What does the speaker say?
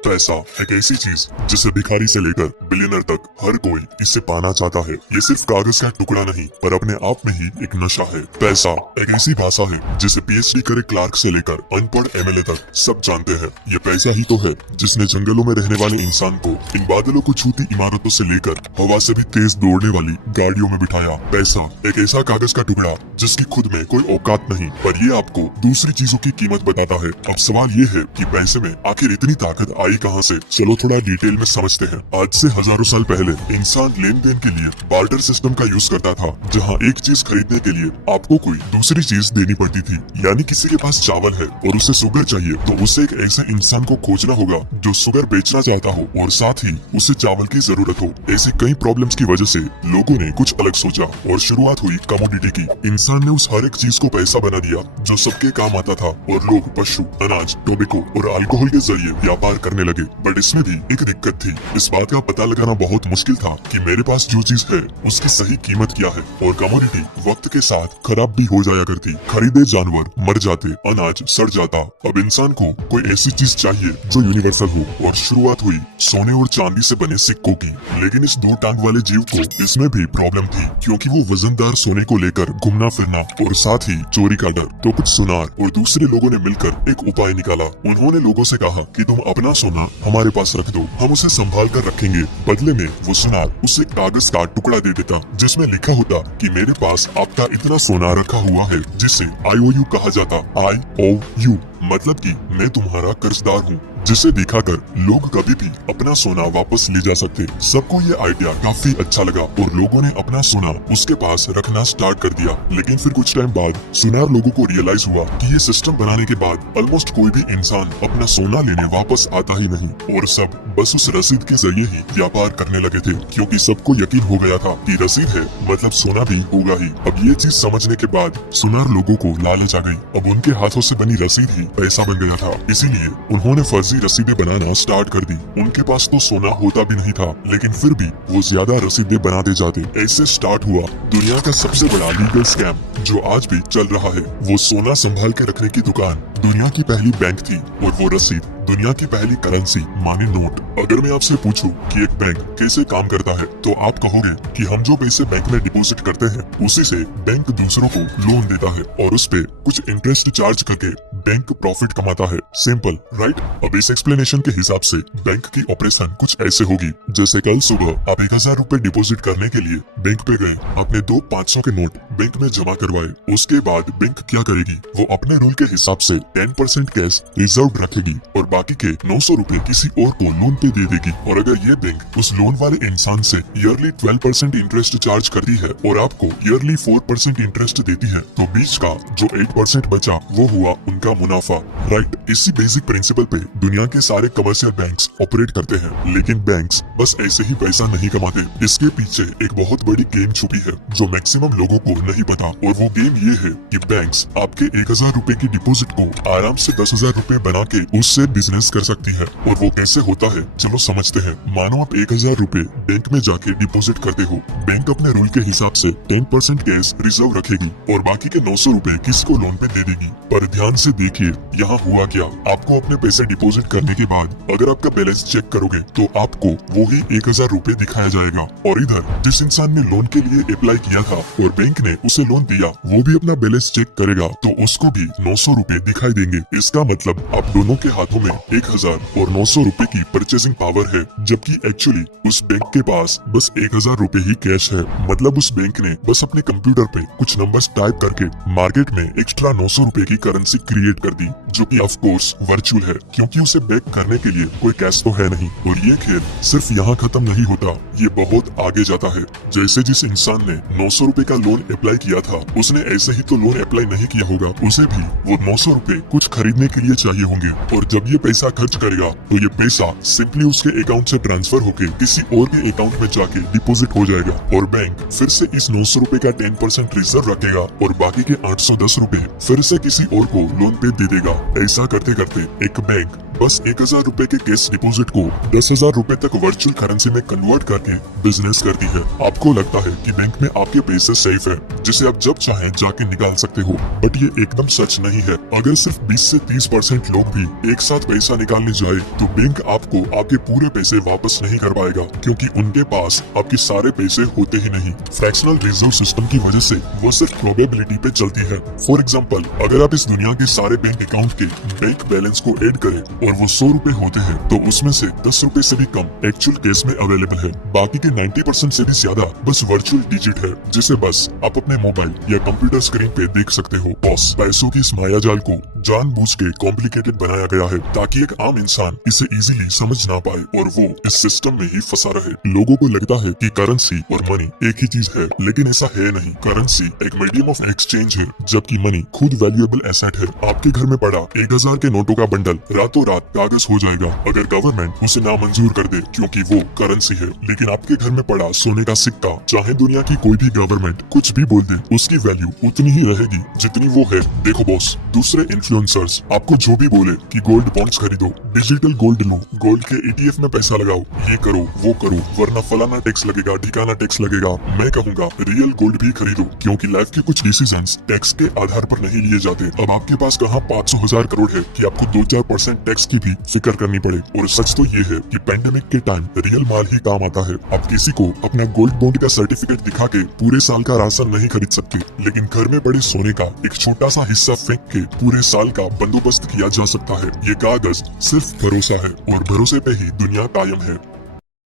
पैसा एक ऐसी चीज जिसे भिखारी से लेकर बिलियनर तक हर कोई इसे पाना चाहता है। ये सिर्फ कागज का टुकड़ा नहीं पर अपने आप में ही एक नशा है। पैसा एक ऐसी भाषा है जिसे पीएचडी करे क्लार्क से लेकर अनपढ़ एमएलए तक सब जानते हैं। ये पैसा ही तो है जिसने जंगलों में रहने वाले इंसान को इन बादलों को छूती इमारतों से लेकर हवा से भी तेज दौड़ने वाली गाड़ियों में बिठाया। पैसा एक ऐसा कागज का टुकड़ा जिसकी खुद में कोई औकात नहीं पर ये आपको दूसरी चीजों की कीमत बताता है। अब सवाल ये है कि पैसे में आखिर इतनी ताकत आई कहां से? चलो थोड़ा डिटेल में समझते हैं। आज से हजारों साल पहले इंसान लेन देन के लिए बार्टर सिस्टम का यूज करता था, जहां एक चीज खरीदने के लिए आपको कोई दूसरी चीज देनी पड़ती थी। यानी किसी के पास चावल है और उसे शुगर चाहिए तो उसे एक ऐसे इंसान को खोजना होगा जो शुगर बेचना चाहता हो और साथ ही उसे चावल की जरूरत हो। ऐसी कई प्रॉब्लम्स की वजह से लोगों ने कुछ अलग सोचा और शुरुआत हुई कमोडिटी की। इंसान ने उस हर एक चीज को पैसा बना दिया जो सबके काम आता था और लोग पशु, अनाज, टोबैको और अल्कोहल के जरिए व्यापार करने लगे। बट इसमें भी एक दिक्कत थी। इस बात का पता लगाना बहुत मुश्किल था कि मेरे पास जो चीज है उसकी सही कीमत क्या है। और कमोडिटी वक्त के साथ खराब भी हो जाया करती। खरीदे जानवर मर जाते, अनाज सड़ जाता। अब इंसान को कोई ऐसी चीज चाहिए जो यूनिवर्सल हो और शुरुआत हुई सोने और चांदी से बने सिक्कों की। लेकिन इस दो टांग वाले जीव को इसमें भी प्रॉब्लम थी, क्योंकि वो वजनदार सोने को लेकर घूमना फिरना और साथ ही चोरी का डर। तो कुछ सुनार और दूसरे लोगों ने मिलकर एक उपाय निकाला। उन्होंने लोगों से कहा कि तुम अपना सोना हमारे पास रख दो, हम उसे संभाल कर रखेंगे। बदले में वो सुनार उसे कागज का टुकड़ा दे देता जिसमें लिखा होता कि मेरे पास आपका इतना सोना रखा हुआ है, जिसे IOU कहा जाता। IOU मतलब कि मैं तुम्हारा कर्जदार हूँ, जिसे दिखाकर लोग कभी भी अपना सोना वापस ले जा सकते। सबको ये आइडिया काफी अच्छा लगा और लोगों ने अपना सोना उसके पास रखना स्टार्ट कर दिया। लेकिन फिर कुछ टाइम बाद सुनार लोगों को रियलाइज हुआ कि ये सिस्टम बनाने के बाद ऑलमोस्ट कोई भी इंसान अपना सोना लेने वापस आता ही नहीं और सब बस उस रसीद के जरिए ही व्यापार करने लगे थे, क्योंकि सबको यकीन हो गया था कि रसीद है मतलब सोना भी होगा ही। अब ये चीज समझने के बाद सुनार लोगों को लालच आ गई। अब उनके हाथों से बनी रसीद ही पैसा बन गया था, इसीलिए उन्होंने फर्जी रसीदें बनाना स्टार्ट कर दी। उनके पास तो सोना होता भी नहीं था, लेकिन फिर भी वो ज्यादा रसीदें बनाते जाते। ऐसे स्टार्ट हुआ दुनिया का सबसे बड़ा लीगल स्कैम जो आज भी चल रहा है। वो सोना संभाल के रखने की दुकान दुनिया की पहली बैंक थी और वो रसीद दुनिया की पहली करेंसी माने नोट। अगर मैं आपसे पूछूं कि एक बैंक कैसे काम करता है तो आप कहोगे कि हम जो पैसे बैंक में डिपॉजिट करते हैं उसी से बैंक दूसरों को लोन देता है और उस पे कुछ इंटरेस्ट चार्ज करके बैंक प्रॉफिट कमाता है। Simple right? अब इस एक्सप्लेनेशन के हिसाब से बैंक की ऑपरेशन कुछ ऐसे होगी जैसे कल सुबह आप 1000 रुपए डिपॉजिट करने के लिए बैंक पे गए, आपने दो 500 के नोट बैंक में जमा करवाए। उसके बाद बैंक क्या करेगी, वो अपने रूल के हिसाब से 10% कैश रिजर्व रखेगी और बाकी के 900 रुपए किसी और को लोन पे दे देगी। और अगर ये बैंक उस लोन वाले इंसान से ईयरली 12% इंटरेस्ट चार्ज करती है और आपको ईयरली 4% इंटरेस्ट देती है, तो बीच का जो 8% बचा वो हुआ उनका मुनाफा। राइट? इसी बेसिक प्रिंसिपल पे दुनिया के सारे कमर्शियल बैंक्स ऑपरेट करते हैं। लेकिन बैंक्स बस ऐसे ही पैसा नहीं कमाते, इसके पीछे एक बहुत बड़ी गेम छुपी है जो मैक्सिमम लोगों को नहीं पता। और वो गेम ये है कि बैंक्स आपके 1000 रुपए की डिपॉजिट को आराम से 10,000 रुपए बना के उससे बिजनेस कर सकती है। और वो कैसे होता है चलो समझते हैं। मानो आप 1000 रुपए बैंक में जाके डिपॉजिट करते हो, बैंक अपने रूल के हिसाब से 10% कैश रिजर्व रखेगी और बाकी के 900 रुपए किसको लोन पे दे देगी। पर ध्यान से देखिए यहाँ हुआ क्या। आपको अपने पैसे डिपॉजिट करने के बाद अगर आपका बैलेंस चेक करोगे तो आपको वो ही 1000 रुपए दिखाया जाएगा। और इधर जिस इंसान ने लोन के लिए अप्लाई किया था और बैंक ने उसे लोन दिया, वो भी अपना बैलेंस चेक करेगा तो उसको भी 900 रुपए दिखाई देंगे। इसका मतलब आप दोनों के हाथों में 1000 और 900 रुपए की परचेजिंग पावर है, जबकि एक्चुअली उस बैंक के पास बस 1000 रुपए ही कैश है। मतलब उस बैंक ने बस अपने कंप्यूटर पे कुछ नंबर्स टाइप करके मार्केट में एक्स्ट्रा 900 रुपए की करेंसी क्रिएट कर दी, जो कि ऑफ कोर्स वर्चुअल है, क्योंकि उसे बैक करने के लिए कोई कैश तो है नहीं। और ये खेल सिर्फ यहाँ खत्म नहीं होता, ये बहुत आगे जाता है। जैसे जिस इंसान ने 900 रुपए का लोन अप्लाई किया था, उसने ऐसे ही तो लोन अप्लाई नहीं किया होगा, उसे भी वो 900 रुपए कुछ खरीदने के लिए चाहिए होंगे। और जब ये पैसा खर्च करेगा तो ये पैसा सिंपली उसके अकाउंट से ट्रांसफर होके किसी और के अकाउंट में जाके डिपॉजिट हो जाएगा और बैंक फिर से इस 900 रुपए का 10% रिजर्व रखेगा और बाकी के 810 रुपए फिर से किसी और को लोन पे दे देगा। ऐसा करते करते एक बैंक बस 1000 रुपए के कैश डिपॉजिट को 10,000 रुपए तक वर्चुअल करेंसी में कन्वर्ट करके बिजनेस करती है। आपको लगता है कि बैंक में आपके पैसे सेफ है, जिसे आप जब चाहें जाके निकाल सकते हो, बट ये एकदम सच नहीं है। अगर सिर्फ 20 से 30% लोग भी एक साथ पैसा निकालने जाए तो बैंक आपको आपके पूरे पैसे वापस नहीं कर पाएगा, क्योंकि उनके पास आपके सारे पैसे होते ही नहीं। फ्रैक्शनल रिजर्व सिस्टम की वजह से वो सिर्फ प्रोबेबिलिटी पे चलती है। फॉर एग्जाम्पल, अगर आप इस दुनिया के सारे बैंक अकाउंट के बैंक बैलेंस को ऐड करें और वो 100 रुपए होते हैं, तो उसमें से 10 रुपए से भी कम एक्चुअल केस में अवेलेबल है। बाकी के 90% से भी ज्यादा बस वर्चुअल डिजिट है, जिसे बस आप अपने मोबाइल या कंप्यूटर स्क्रीन पे देख सकते हो। बॉस, पैसों की इस माया जाल को जानबूझ के कॉम्प्लिकेटेड बनाया गया है ताकि एक आम इंसान इसे इजीली समझ ना पाए और वो इस सिस्टम में ही फंसा रहे। लोगों को लगता है कि करेंसी और मनी एक ही चीज है, लेकिन ऐसा है नहीं। करेंसी एक मीडियम ऑफ एक्सचेंज है, जबकि मनी खुद वैल्यूएबल एसेट है। आपके घर में पड़ा 1000 के नोटों का बंडल रातों रात कागज हो जाएगा अगर गवर्नमेंट उसे नामंजूर कर दे, क्योंकि वो करेंसी है। लेकिन आपके घर में पड़ा सोने का सिक्का, चाहे दुनिया की कोई भी गवर्नमेंट कुछ भी बोल दे, उसकी वैल्यू उतनी ही रहेगी जितनी वो है। देखो बॉस, दूसरे इन्फ्लुएंसर्स आपको जो भी बोले कि गोल्ड बॉन्ड्स खरीदो, डिजिटल गोल्ड लो, गोल्ड के ETF में पैसा लगाओ, ये करो वो करो, वरना फलाना टैक्स लगेगा, ठिकाना टैक्स लगेगा, मैं कहूंगा रियल गोल्ड भी खरीदो, क्योंकि लाइफ के कुछ डिसीजंस टैक्स के आधार पर नहीं लिए जाते। अब आपके पास कहाँ 500,000 करोड़ है कि आपको 2-4% टैक्स की भी फिक्र करनी पड़े। और सच तो ये है कि पैंडेमिक के टाइम रियल माल ही काम आता है। आप किसी को अपना गोल्ड बॉन्ड का सर्टिफिकेट दिखा के पूरे साल का राशन नहीं खरीद सकते, लेकिन घर में पड़े सोने का एक छोटा सा हिस्सा फेंक के पूरे साल का बंदोबस्त किया जा सकता है। ये कागज सिर्फ भरोसा है, और भरोसे पे ही दुनिया कायम है।